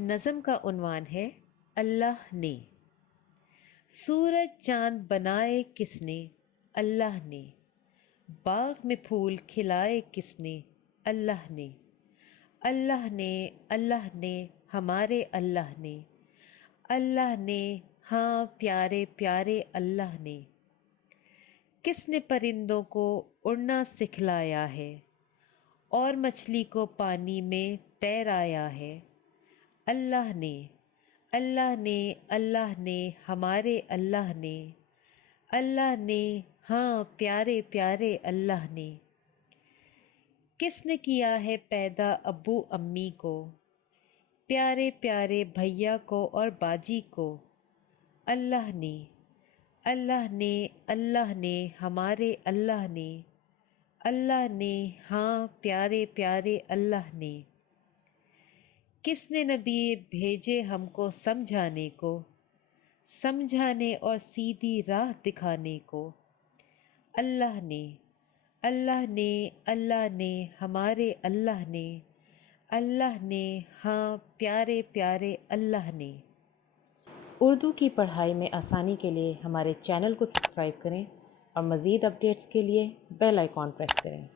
نظم کا عنوان ہے اللہ نے۔ سورج چاند بنائے کس نے؟ اللہ نے۔ باغ میں پھول کھلائے کس نے؟ اللہ نے۔ اللہ نے، اللہ نے، ہمارے اللہ نے۔ اللہ نے، ہاں پیارے پیارے اللہ نے۔ کس نے پرندوں کو اڑنا سکھلایا ہے اور مچھلی کو پانی میں تیرایا ہے؟ اللہ نے۔ اللہ نے، اللہ نے، ہمارے اللہ نے۔ اللہ نے، ہاں پیارے پیارے اللہ نے۔ کس نے کیا ہے پیدا ابو امی کو، پیارے پیارے بھیا کو اور باجی کو؟ اللہ نے۔ اللہ نے، اللہ نے، ہمارے اللہ نے۔ اللہ نے، ہاں پیارے پیارے اللہ نے۔ کس نے نبی بھیجے ہم کو سمجھانے کو، سمجھانے اور سیدھی راہ دکھانے کو؟ اللہ نے۔ اللہ نے، اللہ نے، ہمارے اللہ نے۔ اللہ نے، ہاں پیارے پیارے اللہ نے۔ اردو کی پڑھائی میں آسانی کے لیے ہمارے چینل کو سبسکرائب کریں اور مزید اپڈیٹس کے لیے بیل آئیکن پریس کریں۔